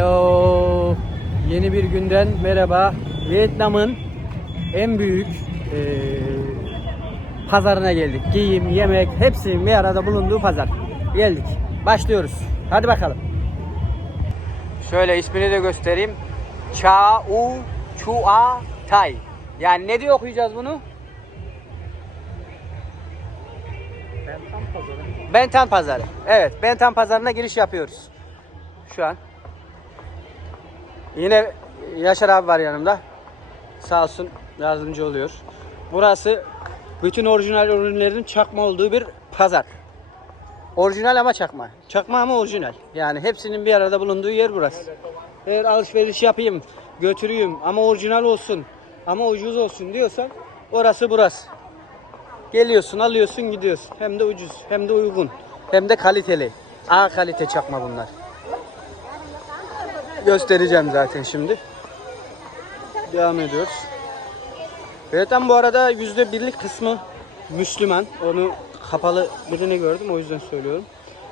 Yo, yeni bir günden merhaba. Vietnam'ın en büyük eee, pazarına geldik. Giyim, yemek hepsinin bir arada bulunduğu pazar. Geldik. Başlıyoruz. Hadi bakalım. Şöyle ismini de göstereyim. Cha U Chu A Tai. Yani ne diye okuyacağız bunu? Bentan Pazarı. Evet, Bentan Pazarı'na giriş yapıyoruz. Şu an. Yine Yaşar abi var yanımda. Sağ olsun yardımcı oluyor. Burası bütün orijinal ürünlerin çakma olduğu bir pazar. Orijinal ama çakma. Çakma ama orijinal. Yani hepsinin bir arada bulunduğu yer burası. Eğer alışveriş yapayım, götüreyim ama orijinal olsun, ama ucuz olsun diyorsan orası burası. Geliyorsun, alıyorsun, gidiyorsun. Hem de ucuz, hem de uygun, hem de kaliteli. A kalite çakma bunlar. Göstereceğim zaten şimdi. Devam ediyoruz. Vietnam bu arada yüzde birlik kısmı Müslüman. Onu kapalı birini gördüm o yüzden söylüyorum.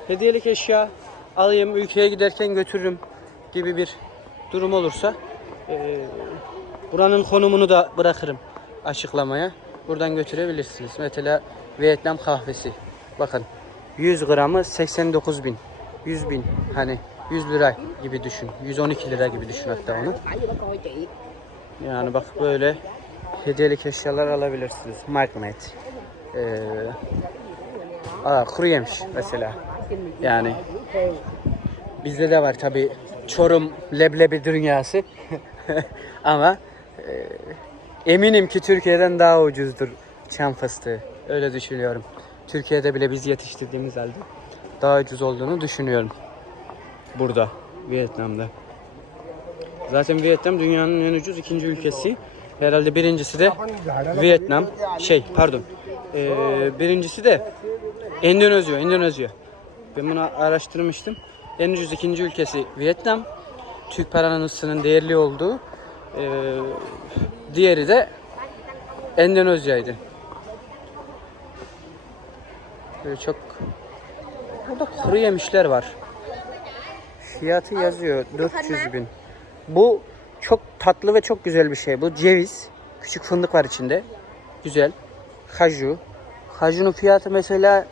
Hediyelik eşya alayım ülkeye giderken götürürüm gibi bir durum olursa eee, buranın konumunu da bırakırım açıklamaya. Buradan götürebilirsiniz. Mesela Vietnam kahvesi. Bakın 100 gramı 89 bin. 100 bin hani 100 lira gibi düşün. 112 lira gibi düşün hatta onu. Yani bak böyle hediyelik eşyalar alabilirsiniz. Magnet. Ee, aa, kuru yemiş mesela. Yani bizde de var tabi Çorum leblebi dünyası. Ama e, eminim ki Türkiye'den daha ucuzdur çam fıstığı. Öyle düşünüyorum. Türkiye'de bile biz yetiştirdiğimiz halde daha ucuz olduğunu düşünüyorum. Burada, Vietnam'da. Zaten Vietnam dünyanın en ucuz ikinci ülkesi. Herhalde birincisi de Vietnam. Şey pardon. Ee, birincisi de Endonezya. Endonezya. Ben bunu araştırmıştım. En ucuz ikinci ülkesi Vietnam. Türk paranın değerli olduğu. Ee, diğeri de Endonezya'ydı. Böyle çok Burada kuru yemişler var. Fiyatı yazıyor 400 bin. Bu çok tatlı ve çok güzel bir şey. Bu ceviz. Küçük fındık var içinde. Güzel. Kaju. Kajunun fiyatı mesela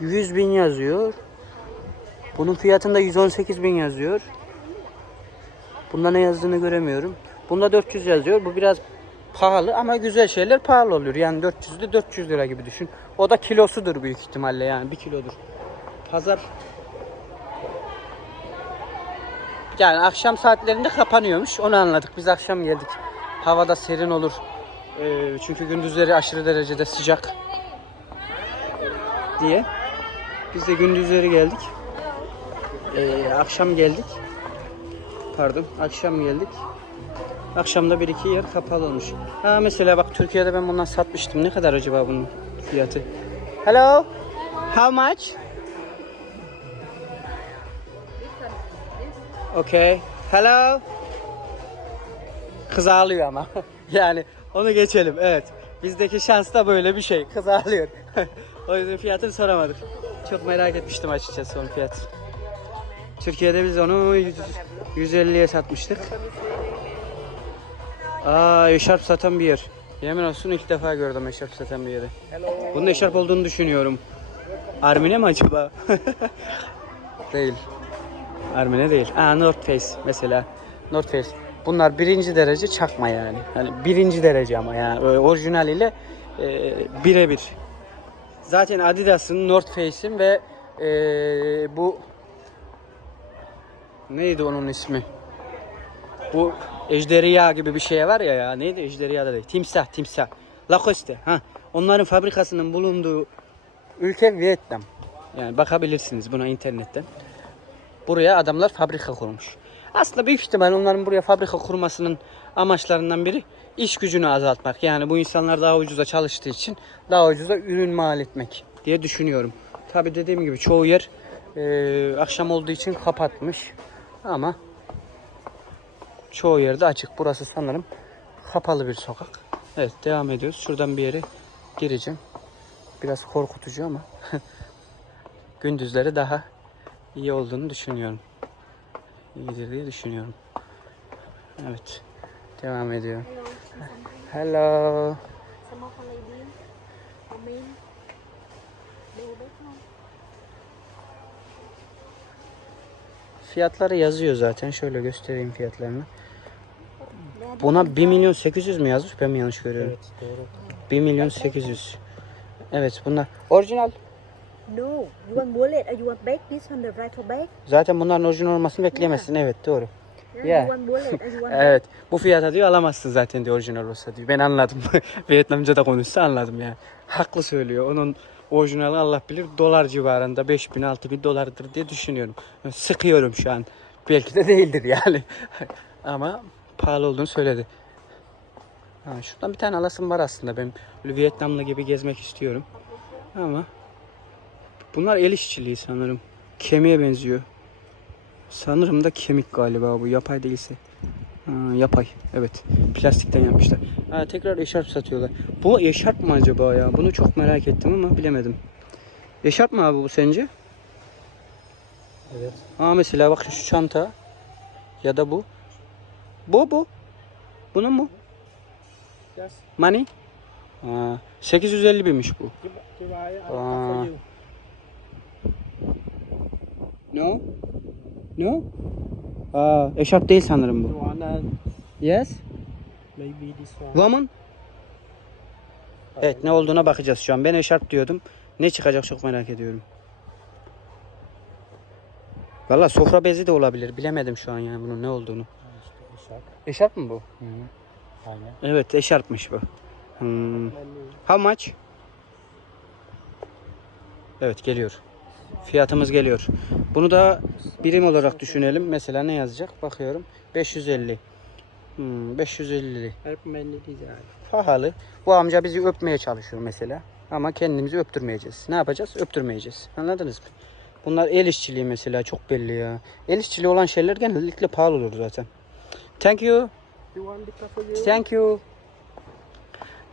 100 bin yazıyor. Bunun fiyatında 118 bin yazıyor. Bunda ne yazdığını göremiyorum. Bunda 400 yazıyor. Bu biraz pahalı ama güzel şeyler pahalı oluyor. Yani 400 de 400 lira gibi düşün. O da kilosudur büyük ihtimalle yani bir kilodur. Pazar yani akşam saatlerinde kapanıyormuş. Onu anladık. Biz akşam geldik. Havada serin olur. Ee, çünkü gündüzleri aşırı derecede sıcak diye. Biz de gündüzleri geldik. Ee, akşam geldik. Pardon, akşam geldik. Akşamda bir iki yer kapalı olmuş. Ha mesela bak Türkiye'de ben bundan satmıştım. Ne kadar acaba bunun fiyatı? Hello. How much? Okay. Hello. Kız ağlıyor ama. yani onu geçelim. Evet. Bizdeki şans da böyle bir şey. Kız ağlıyor. o yüzden fiyatını soramadık. Çok merak etmiştim açıkçası onun fiyatı. Türkiye'de biz onu 100 150'ye satmıştık. Aa eşarp satan bir yer. Yemin olsun ilk defa gördüm eşarp satan bir yeri. Bunun eşarp olduğunu düşünüyorum. Armine mi acaba? Değil. Armine değil. Aa North Face mesela. North Face. Bunlar birinci derece çakma yani. Yani birinci derece ama yani böyle orijinaliyle e, birebir. Zaten Adidas'ın, North Face'in ve e, bu neydi onun ismi? Bu ejderha gibi bir şey var ya ya neydi ejderha da değil. Timsah, timsah. Lacoste. Ha. Onların fabrikasının bulunduğu ülke Vietnam. Yani bakabilirsiniz buna internetten. Buraya adamlar fabrika kurmuş. Aslında büyük ihtimal onların buraya fabrika kurmasının amaçlarından biri iş gücünü azaltmak. Yani bu insanlar daha ucuza çalıştığı için daha ucuza ürün mal etmek diye düşünüyorum. Tabi dediğim gibi çoğu yer e, akşam olduğu için kapatmış. Ama çoğu yerde açık. Burası sanırım kapalı bir sokak. Evet devam ediyoruz. Şuradan bir yere gireceğim. Biraz korkutucu ama gündüzleri daha iyi olduğunu düşünüyorum. İyidir diye düşünüyorum. Evet. Devam ediyor. Hello, Hello. some Fiyatları yazıyor zaten. Şöyle göstereyim fiyatlarını. Buna 1 milyon 800 mü yazmış? Ben mi yanlış görüyorum? Evet doğru. 1 milyon 800. Evet bunlar orijinal. No, you want wallet or you want bag? This one the right bag. Zaten bunların orijinal olmasını bekleyemezsin. Evet doğru. Yeah. Want Evet. Bu fiyata diyor alamazsın zaten diyor orijinal olsa diyor. Ben anladım. Vietnamca da konuşsa anladım yani. Haklı söylüyor. Onun orijinali Allah bilir dolar civarında 5000 6000 dolardır diye düşünüyorum. Sıkıyorum şu an. Belki de değildir yani. Ama pahalı olduğunu söyledi. Ha, şuradan bir tane alasım var aslında. Ben Vietnamlı gibi gezmek istiyorum. Ama bunlar el işçiliği sanırım. Kemiğe benziyor. Sanırım da kemik galiba bu. Yapay değilse. Ha, yapay. Evet. Plastikten yapmışlar. Ha, tekrar eşarp satıyorlar. Bu eşarp mı acaba ya? Bunu çok merak ettim ama bilemedim. Eşarp mı abi bu sence? Evet. Ha mesela bak şu çanta. Ya da bu. Bu bu. Bunun mu? Yes. Money? Ha, 850 binmiş bu. You. No? No? Aa, eşarp değil sanırım bu. Yes? maybe this one? Woman? Evet ne olduğuna bakacağız şu an. Ben eşarp diyordum. Ne çıkacak çok merak ediyorum. Valla sofra bezi de olabilir. Bilemedim şu an yani bunun ne olduğunu. İşte eşarp. Eşarp mı bu? Aynen. Evet eşarpmış bu. Hmm. How much? Evet geliyor. Fiyatımız geliyor. Bunu da birim olarak düşünelim. Mesela ne yazacak? Bakıyorum. 550. Hmm, 550. Help many design. Pahalı. Bu amca bizi öpmeye çalışıyor mesela. Ama kendimizi öptürmeyeceğiz. Ne yapacağız? Öptürmeyeceğiz. Anladınız mı? Bunlar el işçiliği mesela çok belli ya. El işçiliği olan şeyler genellikle pahalı olur zaten. Thank you? Thank you.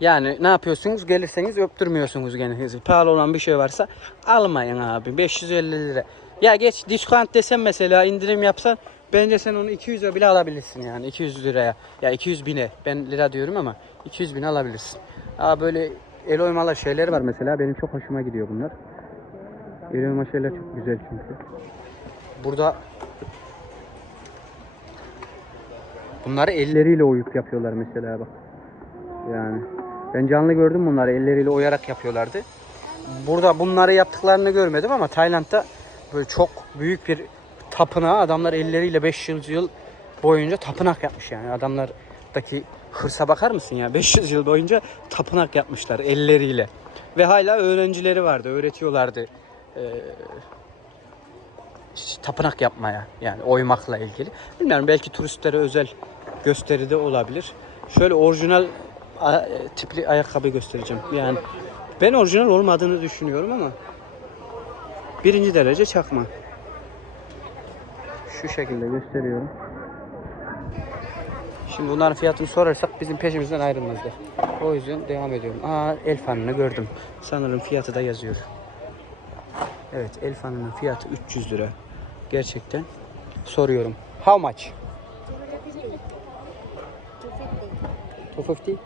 Yani ne yapıyorsunuz? Gelirseniz öptürmüyorsunuz gene. Pahalı olan bir şey varsa almayın abi. 550 lira. Ya geç discount desem mesela indirim yapsan bence sen onu 200'e bile alabilirsin yani 200 liraya. Ya 200 bine. Ben lira diyorum ama 200 bine alabilirsin. Aa böyle el oymalı şeyler var mesela. Benim çok hoşuma gidiyor bunlar. El oyma şeyler çok güzel çünkü. Burada Bunları elleriyle oyup yapıyorlar mesela bak. Yani ben canlı gördüm bunları elleriyle oyarak yapıyorlardı. Burada bunları yaptıklarını görmedim ama Tayland'da böyle çok büyük bir tapınağı adamlar elleriyle 500 yıl boyunca tapınak yapmış yani. Adamlardaki hırsa bakar mısın ya? 500 yıl boyunca tapınak yapmışlar elleriyle. Ve hala öğrencileri vardı, öğretiyorlardı. Ee, tapınak yapmaya yani oymakla ilgili. Bilmiyorum belki turistlere özel gösteride olabilir. Şöyle orijinal tipli ayakkabı göstereceğim. Yani ben orijinal olmadığını düşünüyorum ama birinci derece çakma. Şu şekilde gösteriyorum. Şimdi bunların fiyatını sorarsak bizim peşimizden ayrılmazlar. O yüzden devam ediyorum. Aa el fanını gördüm. Sanırım fiyatı da yazıyor. Evet el fanının fiyatı 300 lira. Gerçekten soruyorum. How much? 250. 250. 250.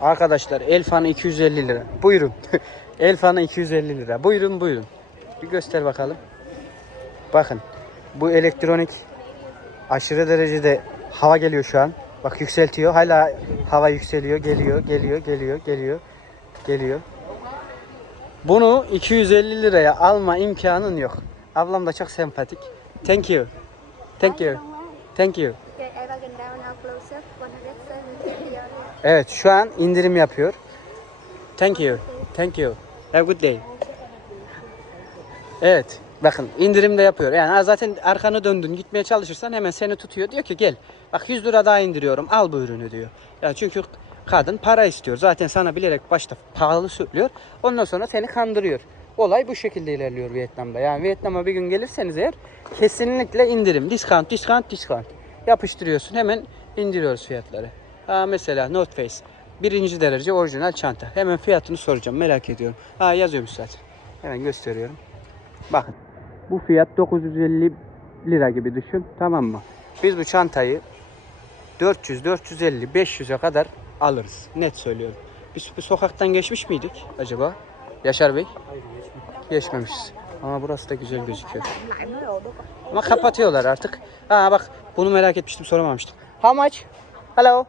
Arkadaşlar el fanı 250 lira. Buyurun. el fanı 250 lira. Buyurun buyurun. Bir göster bakalım. Bakın. Bu elektronik aşırı derecede hava geliyor şu an. Bak yükseltiyor. Hala hava yükseliyor. Geliyor, geliyor, geliyor, geliyor, geliyor. Bunu 250 liraya alma imkanın yok. Ablam da çok sempatik. Thank you. Thank you. Thank you. Evet şu an indirim yapıyor. Thank you. Thank you. Have a good day. Evet. Bakın indirim de yapıyor. Yani zaten arkanı döndün gitmeye çalışırsan hemen seni tutuyor. Diyor ki gel. Bak 100 lira daha indiriyorum. Al bu ürünü diyor. Yani çünkü kadın para istiyor. Zaten sana bilerek başta pahalı söylüyor. Ondan sonra seni kandırıyor. Olay bu şekilde ilerliyor Vietnam'da. Yani Vietnam'a bir gün gelirseniz eğer kesinlikle indirim. Discount, discount, discount. Yapıştırıyorsun hemen indiriyoruz fiyatları. Ha, mesela North Face. birinci derece orijinal çanta. Hemen fiyatını soracağım merak ediyorum. Ha yazıyormuş zaten. Hemen gösteriyorum. Bakın bu fiyat 950 lira gibi düşün tamam mı? Biz bu çantayı 400, 450, 500'e kadar alırız. Net söylüyorum. Biz bu sokaktan geçmiş miydik acaba? Yaşar Bey? Geçmemişiz. Ama burası da güzel gözüküyor. Ama kapatıyorlar artık. Ha bak bunu merak etmiştim soramamıştım. How much? Hello.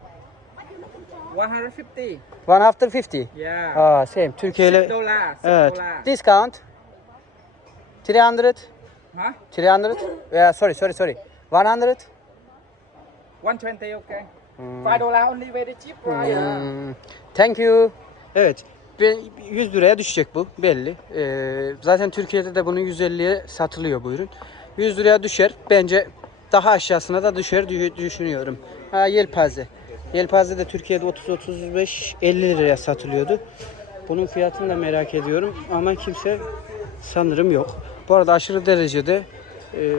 150. 150. Yeah. Aa same. Türkiye ile dollar. six Evet. dollar. Discount. 300. Huh? 300. Yeah, sorry, sorry, sorry. 100. 120 okay. Hmm. 5 dollar only very cheap price. Hmm, Thank you. Evet. ve 100 liraya düşecek bu belli. Ee, zaten Türkiye'de de bunun 150'ye satılıyor bu ürün. 100 liraya düşer. Bence daha aşağısına da düşer dü- düşünüyorum. Ha yelpaze. Yelpaze de Türkiye'de 30 35 50 liraya satılıyordu. Bunun fiyatını da merak ediyorum ama kimse sanırım yok. Bu arada aşırı derecede ee,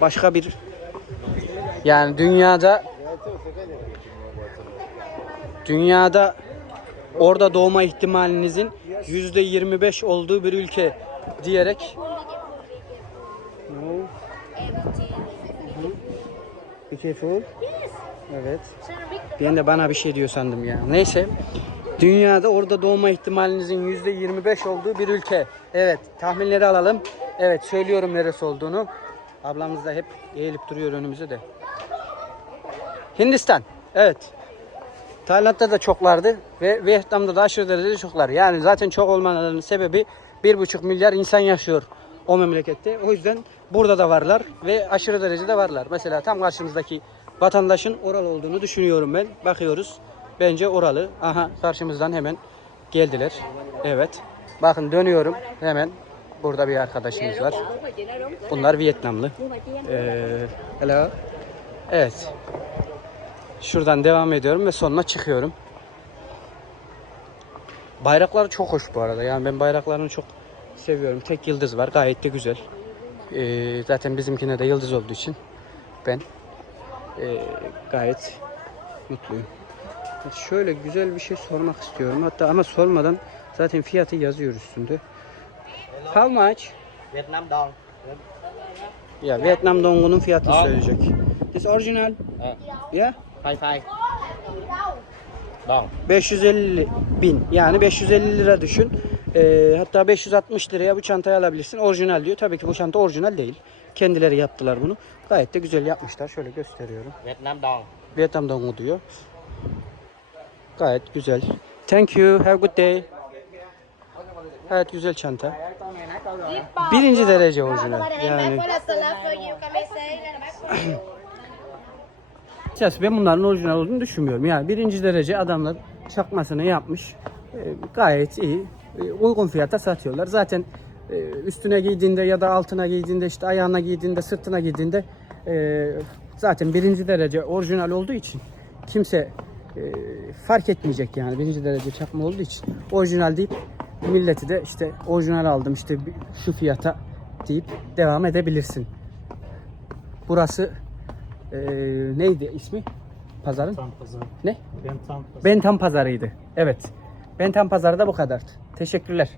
başka bir yani dünyada dünyada orada doğma ihtimalinizin yüzde 25 olduğu bir ülke diyerek No. Be careful. Evet. Ben de bana bir şey diyor sandım ya. Neyse. Dünyada orada doğma ihtimalinizin yüzde 25 olduğu bir ülke. Evet. Tahminleri alalım. Evet. Söylüyorum neresi olduğunu. Ablamız da hep eğilip duruyor önümüze de. Hindistan. Evet. Tayland'da da çoklardı ve Vietnam'da da aşırı derecede çoklar. Yani zaten çok olmalarının sebebi 1,5 milyar insan yaşıyor o memlekette. O yüzden burada da varlar ve aşırı derecede varlar. Mesela tam karşımızdaki vatandaşın oralı olduğunu düşünüyorum ben. Bakıyoruz. Bence oralı. Aha karşımızdan hemen geldiler. Evet. Bakın dönüyorum. Hemen burada bir arkadaşımız var. Bunlar Vietnamlı. Ee, hello. Evet. Şuradan devam ediyorum ve sonuna çıkıyorum. Bayrakları çok hoş bu arada. Yani ben bayraklarını çok seviyorum. Tek yıldız var. Gayet de güzel. Ee, zaten bizimkine de yıldız olduğu için ben ee, gayet mutluyum. Şöyle güzel bir şey sormak istiyorum. Hatta ama sormadan zaten fiyatı yazıyor üstünde. How much? Vietnam đồng. Ya Vietnam dongunun fiyatını söyleyecek. This original. Yeah. Phai phai. Đồng. 550 bin yani 550 lira düşün. Ee, hatta 560 liraya bu çantayı alabilirsin. Orijinal diyor. Tabii ki bu çanta orijinal değil. Kendileri yaptılar bunu. Gayet de güzel yapmışlar. Şöyle gösteriyorum. Vietnam đồng. Vietnam dongu diyor. Gayet güzel. Thank you. Have a good day. Gayet güzel çanta. Birinci derece orijinal. Yani Açıkçası ben bunların orijinal olduğunu düşünmüyorum. Yani birinci derece adamlar çakmasını yapmış. Ee, gayet iyi. Ee, uygun fiyata satıyorlar. Zaten üstüne giydiğinde ya da altına giydiğinde işte ayağına giydiğinde sırtına giydiğinde e, zaten birinci derece orijinal olduğu için kimse e, fark etmeyecek yani birinci derece çakma olduğu için orijinal deyip milleti de işte orijinal aldım işte şu fiyata deyip devam edebilirsin. Burası e, neydi ismi? Pazarın? Tam pazar. Ne? Ben tam pazar. Bentham pazarıydı. Evet. Bentham pazarı da bu kadardı. Teşekkürler.